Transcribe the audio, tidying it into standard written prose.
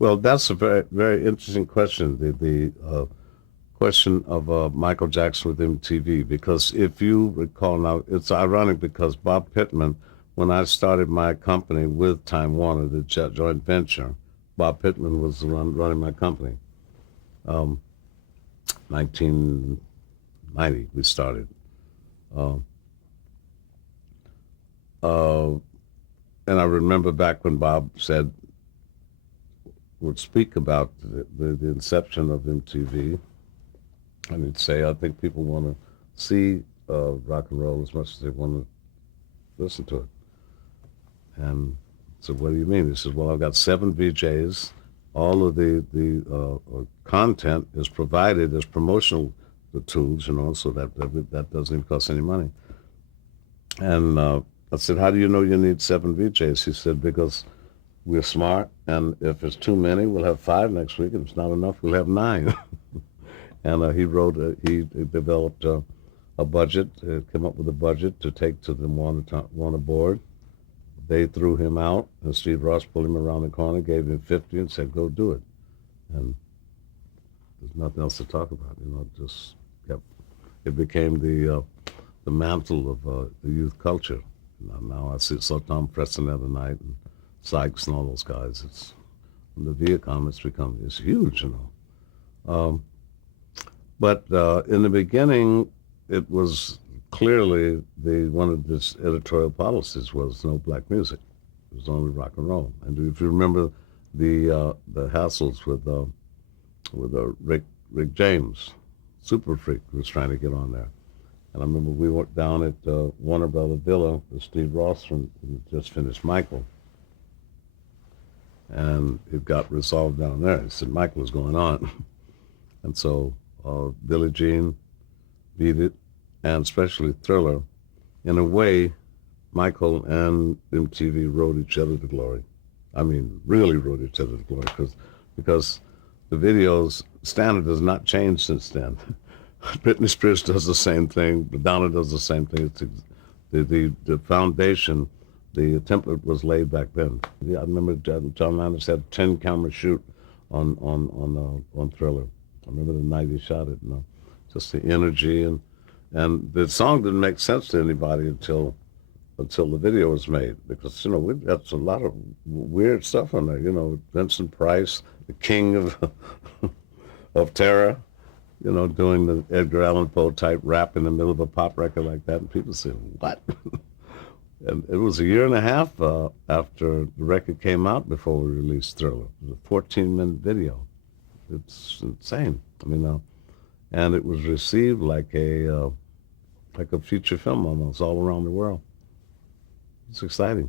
Well, that's a very, very interesting question. The question of Michael Jackson with MTV, because if you recall now, it's ironic because Bob Pittman, when I started my company with Time Warner, the joint venture, Bob Pittman was the one running my company. Um, 1990 we started. Uh, uh, and I remember back when Bob said would speak about the inception of MTV, and he'd say, "I think people want to see rock and roll as much as they want to listen to it." And so, what do you mean? He says, "Well, I've got 7 VJs. All of the content is provided as promotional tools, so that doesn't even cost any money." And I said, "How do you know you need 7 VJs?" He said, "Because we're smart, and if it's too many, we'll have 5 next week. If it's not enough, we'll have 9." And he developed a budget, came up with a budget to take to the Warner board. They threw him out, and Steve Ross pulled him around the corner, gave him 50, and said, "Go do it." And there's nothing else to talk about. It just kept. It became the mantle of the youth culture. Now I saw Tom Preston the other night, and Sykes and all those guys. It's the Viacom. It's huge. Um, but in the beginning, it was clearly one of this editorial policies was no black music. It was only rock and roll. And if you remember the hassles with Rick James, Super Freak, who was trying to get on there. And I remember we went down at Warner Brother Villa with Steve Ross who just finished Michael. And it got resolved down there. He said Michael was going on. And so Billie Jean, Beat It, and especially Thriller, in a way, Michael and MTV rode each other to glory. I mean, really rode each other to glory because the videos standard has not changed since then. Britney Spears does the same thing. Madonna does the same thing. The foundation, the template was laid back then. Yeah, I remember John Landis had a 10-camera shoot on Thriller. I remember the night he shot it. Just the energy and the song didn't make sense to anybody until the video was made, because we got a lot of weird stuff on there. Vincent Price, the king of of terror, doing the Edgar Allan Poe type rap in the middle of a pop record like that, and people said, "What?" And it was a year and a half after the record came out before we released Thriller. It was a 14-minute video. It's insane. And it was received like a feature film almost all around the world. It's exciting.